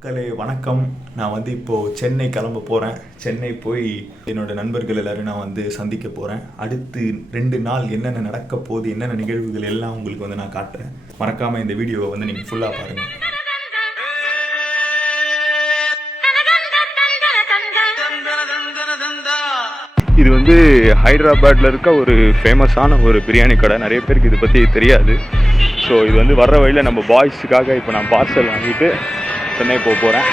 மக்களே வணக்கம். நான் இப்போது சென்னை கிளம்ப போகிறேன். சென்னை போய் என்னோட நண்பர்கள் எல்லோரும் நான் சந்திக்க போகிறேன். அடுத்து 2 நாள் என்னென்ன நடக்க போகுது, என்னென்ன நிகழ்வுகள் எல்லாம் உங்களுக்கு நான் காட்டுறேன். மறக்காமல் இந்த வீடியோவை நீங்கள் ஃபுல்லாக பாருங்கள். இது ஹைதராபாத்தில் இருக்க ஒரு ஃபேமஸான ஒரு பிரியாணி கடை. நிறைய பேருக்கு இதை பற்றி தெரியாது. ஸோ இது வர்ற வழியில் நம்ம பாய்ஸுக்காக இப்போ நான் பார்சல் வாங்கிட்டு சென்னை போக போகிறேன்.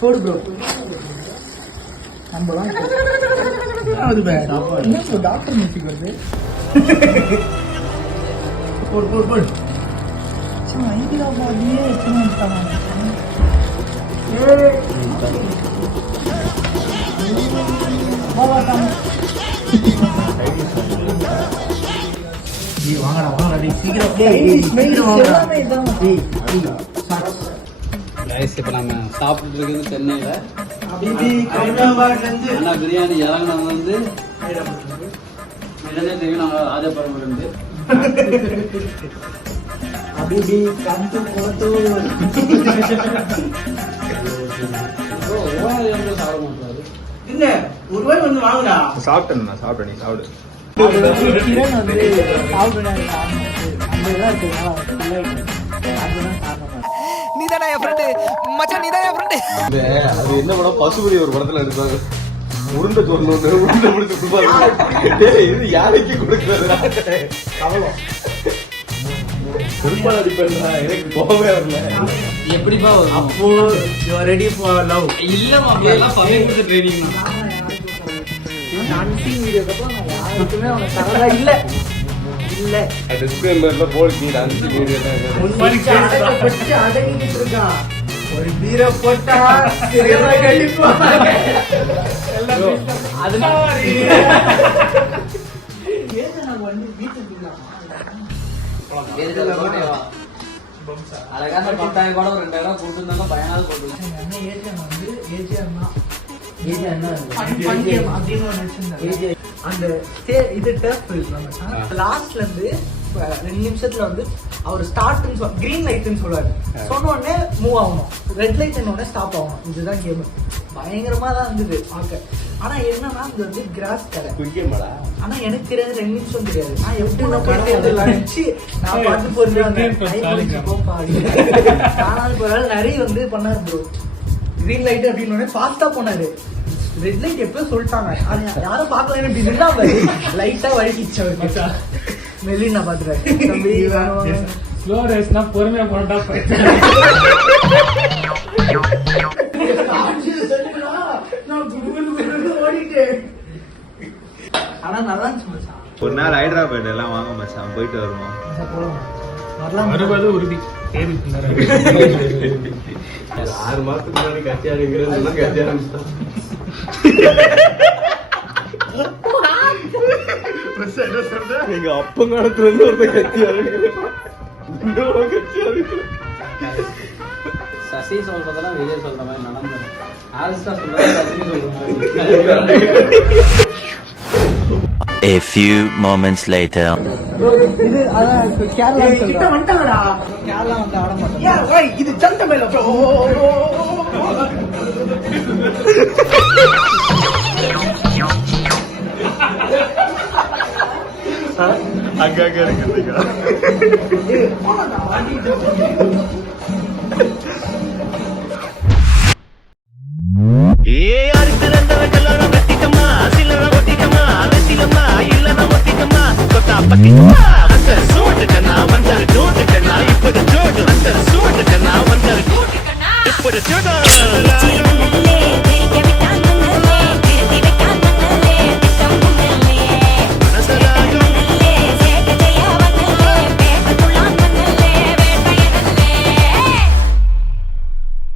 போடு ப்ரோ. டாக்டர் மியூசிக் வருது. போடு போடு போடு. ஹைதராபாத்லயே வாங்கடா வாங்கடா இப்போ நம்ம சாப்பிட்டு இருக்கிறது சென்னையில் பிரியாணி இறங்கினது உடனே தெரியும். நாங்கள் ராஜபுரம்லேருந்து சாப்பிட மாட்டாரு. இல்ல ஒரு ரூபாய் வாங்கடா. சாப்பிட்டேன் நான் சாப்பிட்டேன். நீ சாப்பிடு. அது என்ன படம்? பசுபதி ஒரு படத்துல இருப்பாங்க. உருண்டை சொன்ன உருண்டை பிடிச்சு கொடுப்பாங்க. இது யானைக்கு கொடுக்குறது பெரும்பாலும் அடிப்பேன். எனக்கு போகவே வரல. எப்படிப்பா அப்போ ரெடி ஃபார் லவ் இல்ல ட்ரைனிங் யாருக்குமே அவனுக்கு தரதா இல்ல இல்ல. டிஸ்கிளைமர்ல போலீஸ் அஞ்சு வீடியோ அடங்கிட்டு இருக்கான். ஒரு பீரை போட்டா கழிப்பாங்க. அழகான 10,000 கூட 2,000 போட்டுருந்தாலும் பயனாவது போட்டு அந்த இது லாஸ்ட்ல இருந்து 2 நிமிஷத்துல அவர் ஸ்டார்ட் கிரீன் லைட்னு சொல்லுவாரு. சொன்ன உடனே மூவ் ஆகணும், ரெட் லைட் உடனே ஸ்டாப் ஆகணும். இதுதான் கேம். பயங்கரமா தான் இருந்தது பார்க்க. ஆனா என்னன்னா இது கிராஸ் கடை. ஆனா எனக்கு தெரியாது, 2 நிமிஷம் தெரியாது. நான் எப்படி நான் பார்த்து போறேன். நிறைய பண்ணாரு ப்ரோ. கிரீன் லைட் அப்படின்னு ஃபாஸ்டா போனாரு. ரெட் லைட் எப்போ சொல்லிட்டாங்க, யாரும் பார்க்கல. லைட்டா வழுக்கிச்சு மெல்லின் நான் பாத்துறேன். ஸ்லோ ரேஸ்னா பொறுமையா போனடா. ஓடிட்டேன். ஆனா நல்லா இருந்துச்சு. ஒரு நாள் ஹைதராபாத் எல்லாம் வாங்க மச்சான், போயிட்டு வருவோம். வருவது உறுதி. 6 மாசத்துக்கு முன்னாடி கட்சி ஆரம்பிக்கிறது கட்சி ஆரம்பிச்சிட்டான். எங்க அப்பங்காலத்துல இருந்து ஒரு கட்சி சசி சொல்றதெல்லாம் விஜய் சொல்ற மாதிரி நடந்தது. ஆரிஸ்டா சொல்றதா சசி சொல்ற மாதிரி. A few moments later. இது அதான் கேரளா கிட்ட வந்துட்டாங்கடா. கேரளா ஆட மாட்டாங்க. இது சந்தமேல அங்க இருக்குதுக்கா.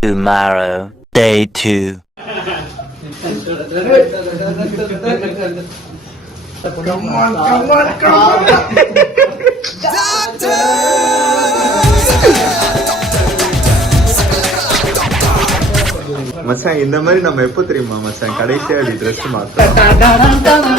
Tomorrow, day 2. மச்சான் இந்த மாதிரி நம்ம எப்போ தெரியுமா மச்சான் கடைசியா அப்படி ட்ரெஸ் மாத்தோம்.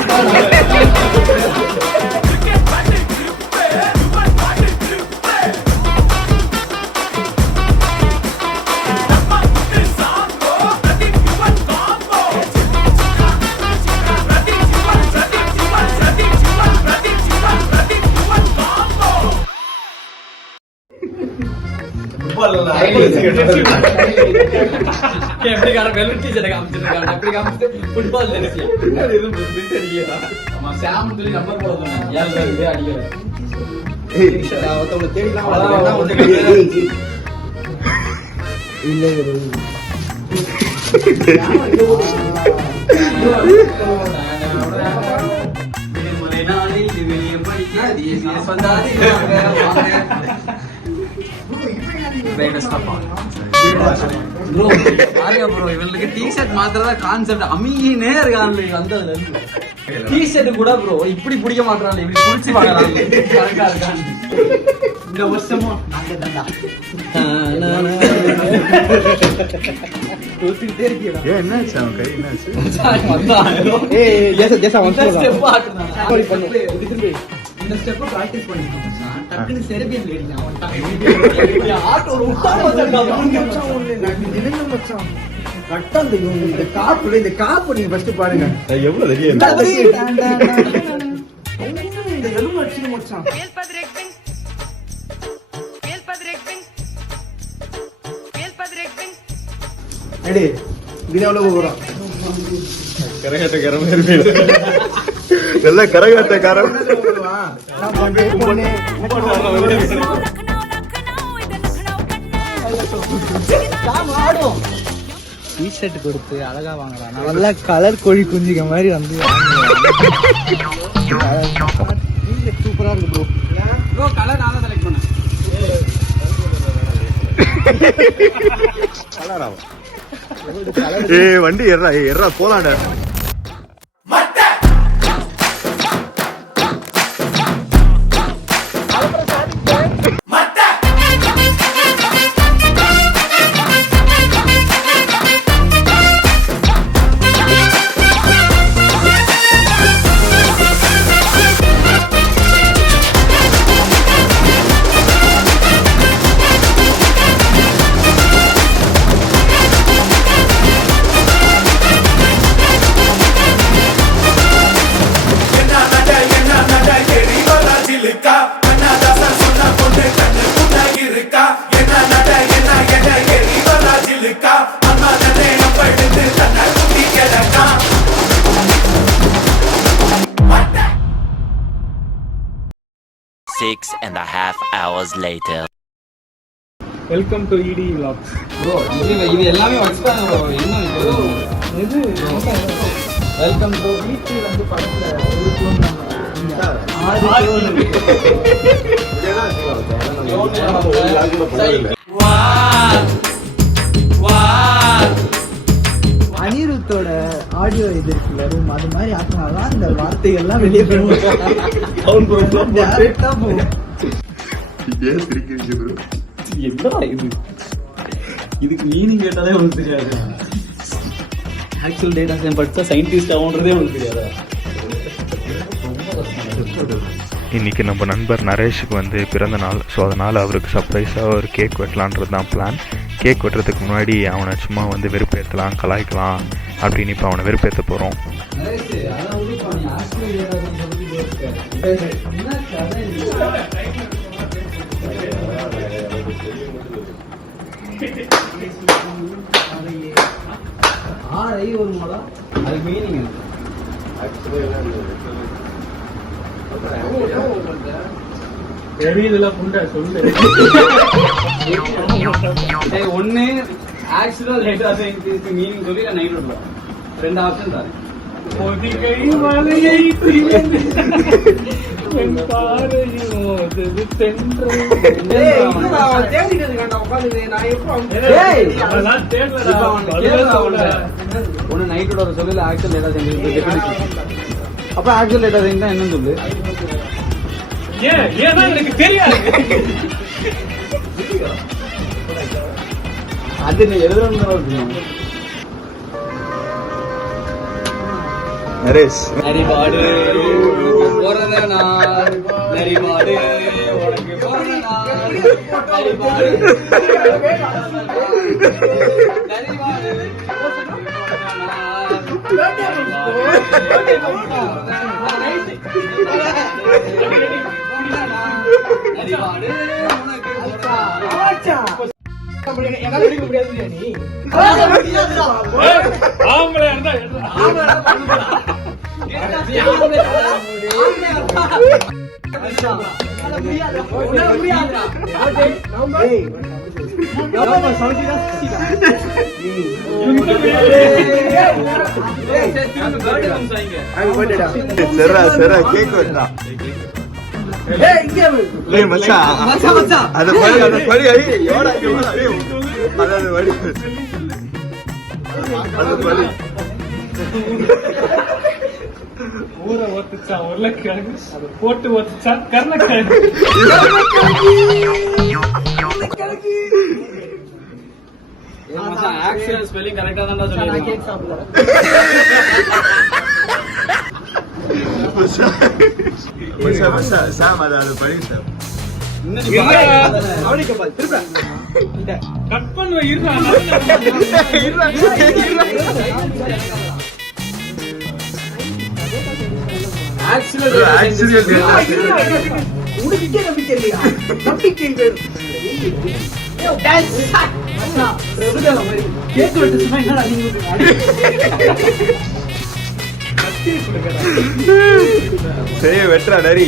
இவங்களுக்கு டிஷர்ட் மாத்திரதா கான்செப்ட் அமீனே இருக்கான்ல வந்ததுல இருந்து. டிஷர்ட் கூட ப்ரோ இப்படி பிடிக்க மாட்டாங்க, இப்படி புடிச்சு பாக்குறாங்க. இந்த வருஷமும் என்னாச்சு அவன் கை என்னாச்சு? இந்த ஸ்டெப் பிராக்டிஸ் பண்ணிட்டோம். டக்குனு செர்பியன் லேடி இந்த காப்பு நீங்க ஃபர்ஸ்ட் பாருங்க. எவ்வளவு தெரியும் இந்த எலும்பு அடிச்சு மச்சான். எடி வீடியோல போறோம். கரகாட்டக்காரன் நல்ல கரகாட்டக்காரன். டிஷர்ட் கொடுத்து அழகா வாங்கலாம். நல்லா கலர் கோழி குஞ்சுக்க மாதிரி வந்து சூப்பரா இருக்கு ப்ரோ. ப்ரோ கலர் நான் தான் செலக்ட் பண்ணேன். ஏய் வண்டி ஏறா போலாம்டா. Six and a half hours later. Welcome to இடி vlogs. ப்ரோ இது எல்லாமே வச்சுட்டாங்க ப்ரோ. என்ன இது வெல்கம் டு வீட்டு வந்து படத்துல ஒரு clone நம்ம அனிருத்தோட ஆடியோ இது இருக்குல்ல ரூம், அது மாதிரி ஆக்கினாதான் இந்த வார்த்தைகள்லாம் வெளியே போகும். என்னடா இது, இதுக்கு மீனிங் கேட்டாலே உங்களுக்கு தெரியாது. ஆக்சுவல் டேட்டா சயின்ஸ் படிச்சா சயின்டிஸ்ட் ஆகுன்றதே உங்களுக்கு தெரியாதா? இன்னைக்கு நம்ம நண்பர் நரேஷுக்கு வந்து பிறந்த நாள். ஸோ அதனால் அவருக்கு சர்ப்ரைஸாக ஒரு கேக் வெட்டலான்றது தான் பிளான். கேக் வெட்டுறதுக்கு முன்னாடி அவனை சும்மா வந்து வெறுப்பேற்றலாம், கலாய்க்கலாம் அப்படின்னு இப்போ அவனை வெறுப்பேற்ற போகிறோம். ஒரு மடம் அது மீனிங் தெரியுதுல புண்டை சொல்லு. ஒண்ணு ஆக்சுவலா லேட்டா மீனிங் சொல்லி நான் நைட் விடுவேன். 2 ஆப்ஷன் தான். பொதிகை மலையை திறந்து என் பாறையில் மோதுது தென்றல். அதெல்லாம் தேடலடா. ஒண்ணு நைட்டோட ஒரு சொல்லல ஆக்சுவல் லேட்டா செஞ்சு. அப்ப ஆக்சுவல் லேட்டா செஞ்சா என்னன்னு சொல்லு. ஏன்னா எனக்கு தெரியாது. அது நீ எழுதுறோம். நரேஷ் நரிபாடு போறத நாள் நரிபாடு உனக்கு போறத நாள் நரிபாடு நரிபாடு நரிபாடு ஆம்பளை இருந்தா சரா கேக் வெட்டா மச்சான் அது படி எவடா அதாவது வடி அது படி ஊரை ஒத்துச்சா உருளைக்கிழங்கு அதை போட்டு ஒத்துச்சா கருணக்கிழங்கு. ஆக்சுவல் ஸ்பெல்லிங் கரெக்டா தான் சொல்லிருக்கேன். சாம் அது படி சார் கட் பண்ணுவேன். சரி வெட்டுறா நரி.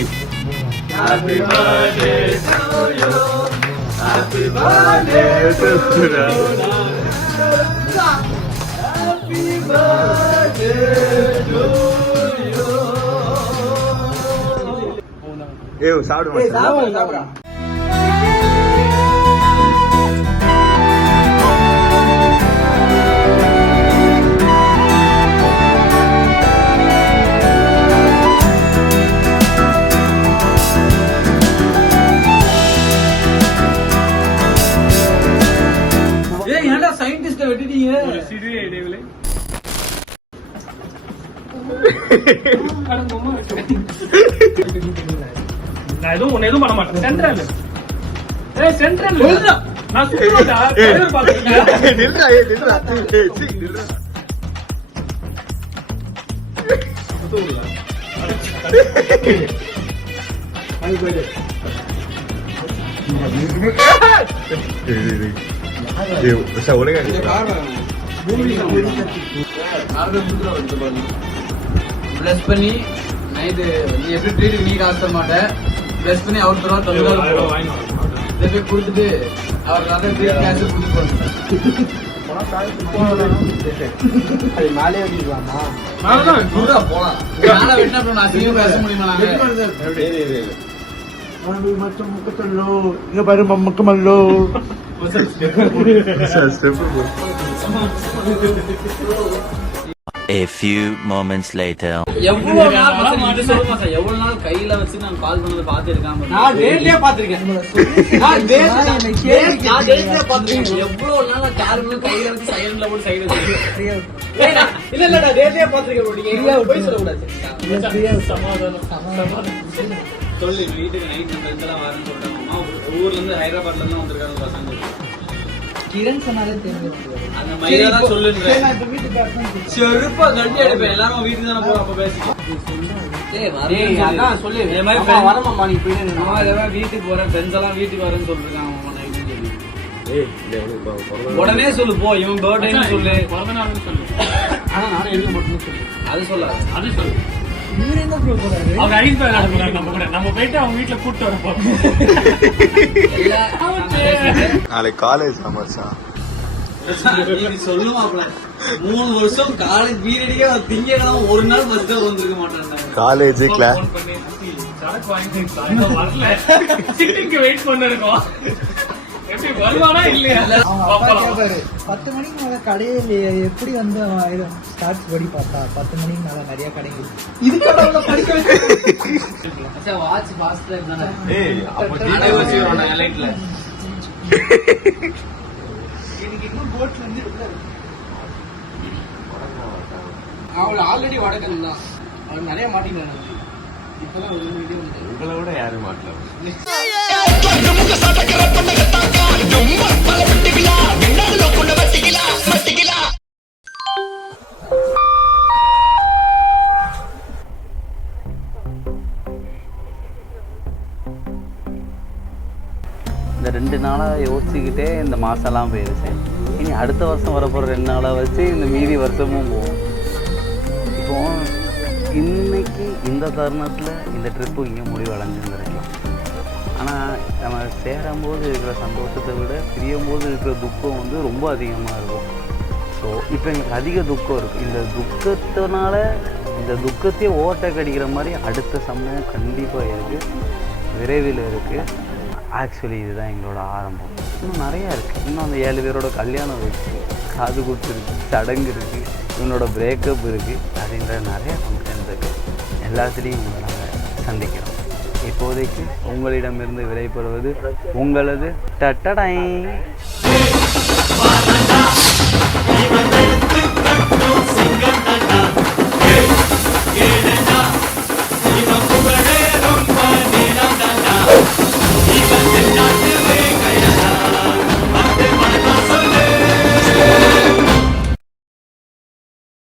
சாப்பிடுமா சயின்டிஸ்ட வெட்டிட்டீங்க. ஒரு சிறிய இடைவெளி. நான் எதுவும் உன்னை எதுவும் பண்ண மாட்டேன். சென்ட்ரல் சென்ட்ரல் நான் சுத்தமாட்டா பிளஸ் பண்ணி நைட்டு நீ எப்படி ட்ரீட் நீ காசு தர மாட்டேன். பிளஸ் பண்ணி அவர் தருவா போய் கொடுத்துட்டு அவருக்காக ட்ரீட் கேஷ் கொடுத்து மேலே வெட்டிக்கலாமா? போலாம். மேலே வெட்டினா அப்புறம் நான் திரும்ப பேச முடியுமா? நாங்க இங்க பாரு மக்கமல்லோ. A few moments later. எவ்வளவு நாள் கையில வச்சு நான் கால் பண்ணது பாத்துருக்காம நான் டேட்லயே பாத்திருக்கேன். எவ்வளவு நாள் கால் கையில வச்சு சைலண்ட்ல போட்டு சைடு இல்ல டேட்லயே பாத்திருக்கேன். போய் சொல்லக்கூடாது. சொல்லு வீட்டுக்கு நைட் நம்ம இதெல்லாம் வரேன்னு சொல்லிட்டாங்க. ஊர்ல இருந்து ஹைதராபாத்ல இருந்து வந்திருக்காங்க பசங்க. கிரண் சொன்னாலே தெரிஞ்சு அந்த மாதிரி தான் சொல்லுங்க. செருப்பா கட்டி எடுப்பேன். எல்லாரும் வீட்டுக்கு தானே போறோம். அப்ப பேசிக்கலாம். வீட்டுக்கு போறேன் ஃப்ரெண்ட்ஸ் எல்லாம் வீட்டுக்கு வரேன்னு சொல்லிருக்காங்க. உடனே சொல்லு போ. இவன் பர்த்டேன்னு சொல்லு. பிறந்த நாள்னு சொல்லு. ஆனா நானும் எழுத மட்டும் சொல்லு. அது சொல்லாது. அது சொல்லு. இவரு என்ன ப்ரோ போறாரு? அவர் ஐஸ் பாய் விளையாட போறாரு நம்ம கூட. நம்ம போயிட்டு அவங்க வீட்டுல கூப்பிட்டு வர போறோம். நாளைக்கு காலேஜ் மச்சான். சொல்லுவாப்ல 3 வருஷம் காலேஜ் பீரியடியே திங்கலாம் ஒரு நாள் பஸ் வந்திருக்க மாட்டேன். காலேஜ் கிளாஸ் ஃபோன் பண்ணி சரக்கு வாங்கி இன்னும் வரல. சிட்டிங்க்கு வெயிட் பண்ணிருக்கோம். எப்படி வருவானா இல்லையா? அவங்க அப்பா கேட்பாரு 10 மணிக்கு மேல கடையே இல்லையே, எப்படி வந்து ஸ்டார்ட்ஸ் படி பார்த்தா 10 மணிக்கு மேல நிறைய கடைகள் இதுக்கு படிக்க வாட்ச் பாஸ்ட்ல இருந்தானே. ஏய் அப்ப லைட்ல எனக்கு இன்னும் போட்ல இருந்து அவள் ஆல்ரெடி வடக்கன் தான். அவன் நிறைய மாட்டிக்கிறான். இப்பதான் ஒரு வீடியோ வந்து உங்களை விட யாரும் மாட்டல. இந்த 2 நாளாக யோசிச்சுக்கிட்டே இந்த மாதம்லாம் போயிடுச்சு. இனி அடுத்த வருஷம் வரப்போகிற 2 நாளாக வச்சு இந்த மீதி வருஷமும் போகும். இப்போ இன்னைக்கு இந்த தருணத்தில் இந்த ட்ரிப்பு இங்கே முடிவடைஞ்சிருந்துருக்கலாம். ஆனால் நம்ம சேரும்போது இருக்கிற சந்தோஷத்தை விட பிரியும்போது இருக்கிற துக்கம் வந்து ரொம்ப அதிகமாக இருக்கும். ஸோ இப்போ எங்களுக்கு அதிக துக்கம் இருக்குது. இந்த துக்கத்தினால இந்த துக்கத்தையே ஓவர்டேக் அடிக்கிற மாதிரி அடுத்த சம்பவம் கண்டிப்பாக இருக்குது, விரைவில் இருக்குது. ஆக்சுவலி இதுதான் எங்களோட ஆரம்பம். இன்னும் நிறையா இருக்குது. இன்னும் அந்த 7 பேரோட கல்யாணம் இருக்குது, காது குத்து இருக்குது, சடங்கு இருக்குது, இவனோட பிரேக்கப் இருக்குது, அப்படின்ற நிறைய ஃபங்க்ஷன் இருக்குது. எல்லாத்துலேயும் உங்களை நாங்கள் சந்திக்கிறோம். இப்போதைக்கு உங்களிடமிருந்து விடைபெறுவது உங்களது டட்டடை.